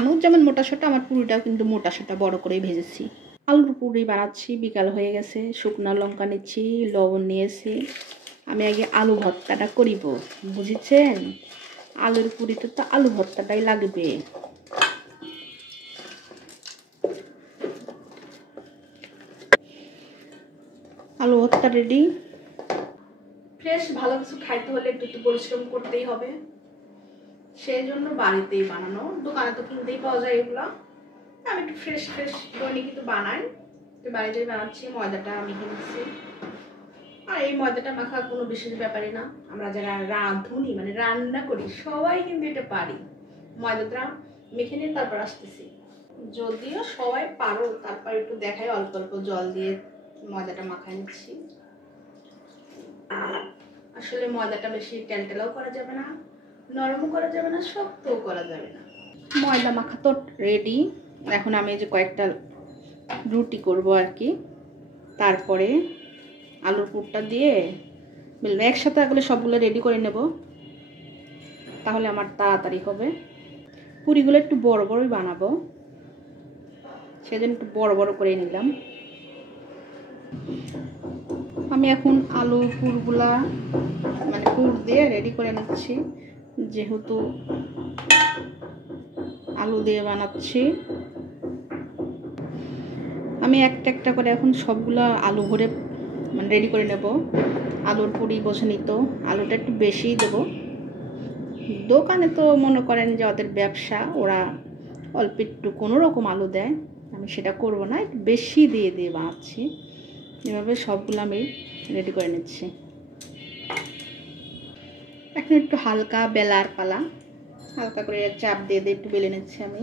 মানুষ যেমন মোটা সোটা, আমার পুরিটাও কিন্তু মোটা সোটা বড় করেই ভেজেছি। আলুর পুরি বানাচ্ছি, বিকাল হয়ে গেছে। শুকনো লঙ্কা নিচ্ছি, লবণ নিয়েছি। আমি আগে আলু ভর্তাটা করিব, বুঝেছেন? আলুর পুরিতে তো আলু ভর্তাটাই লাগবে। আলু ভর্তা রেডি। ফ্রেশ ভালো কিছু খাইতে হলে একটু পরিশ্রম করতেই হবে, সেই জন্য বাড়িতেই বানানো। দোকানে তো কিনতেই পাওয়া যায় এগুলো। আমি একটু ফ্রেশ দৈনিক কিন্তু বানাই, তো বাড়িতেই বানাচ্ছি। ময়দাটা আমি কিনছি, আর এই ময়দাটা মাখা কোনো বিশেষ ব্যাপারই না। আমরা যারা রাঁধুনি মানে রান্না করি সবাই কিন্তু এটা পারি। ময়দাটা মেখে নিয়ে তারপর আসতেছি। যদিও সবাই পারো, তারপর একটু দেখাই অল্প অল্প জল দিয়ে ময়দাটা মাখাই নিচ্ছি। আসলে ময়দাটা বেশি টেলটেলাও করা যাবে না, নরমও করা যাবে না, শক্তও করা যাবে না। ময়দা মাখা তো রেডি। এখন আমি যে কয়েকটা রুটি করব আর কি। তারপরে আলুর পুরটা দিয়ে একসাথে আগলে সবগুলো রেডি করে নেব, তাহলে আমার তাড়াতাড়ি হবে। পুরিগুলো একটু বড় বড়ই বানাবো, সেজন্য একটু বড় বড় করে নিলাম। আমি এখন আলু পুরগুলা মানে পুর দিয়ে রেডি করে নিচ্ছি, যেহেতু আলু দিয়ে বানাচ্ছি। আমি একটা একটা করে এখন সবগুলা আলু ভরে মানে রেডি করে নেব। আলুর পুরি বসে নিত, আলুটা একটু বেশিই দেব। দোকানে তো মনে করেন যে ওদের ব্যবসা, ওরা অল্প একটু কোনো রকম আলু দেয়। আমি সেটা করব না, একটু বেশি দিয়ে দিয়ে বানাচ্ছি। এভাবে সবগুলো আমি রেডি করে নিচ্ছি। এখন একটু হালকা বেলার পালা, হালকা করে চাপ দিয়ে দিয়ে একটু বেলে নিচ্ছি আমি।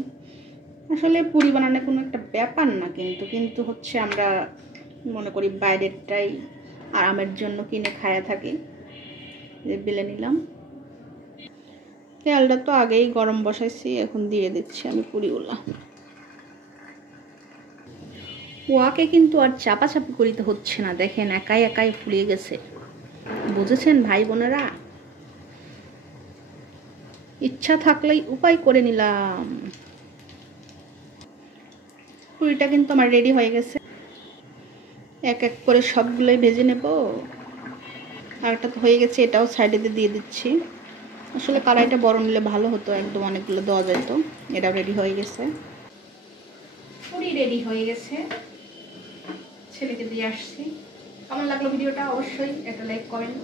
আসলে পুরি বানানো কোনো একটা ব্যাপার না, কিন্তু হচ্ছে আমরা মনে করি বাইরেরটাই আরামের জন্য কিনে খায়া থাকি। বেলে নিলাম। তেলটা তো আগেই গরম বসাইছি, এখন দিয়ে দিচ্ছি আমি পুরিগুলা। ওয়াকে কিন্তু আর চাপাচাপি করিতে হচ্ছে না, দেখেন একাই একাই ফুলিয়ে গেছে। বুঝেছেন ভাই বোনেরা? ইচ্ছা থাকলেই উপায় করে নিলাম। পুরিটা কিন্তু আমার রেডি হয়ে গেছে। এক এক করে সবগুলোই ভেজে নেব। আর একটা তো হয়ে গেছে, এটাও সাইডে দিয়ে দিচ্ছি। আসলে কড়াইটা বড় নিলে ভালো হতো, একদম অনেকগুলো দেওয়া যেত। এটাও রেডি হয়ে গেছে। পুরি রেডি হয়ে গেছে, ছেলেকে দিয়ে আসছি। কেমন লাগলো ভিডিওটা? অবশ্যই একটা লাইক কমেন্ট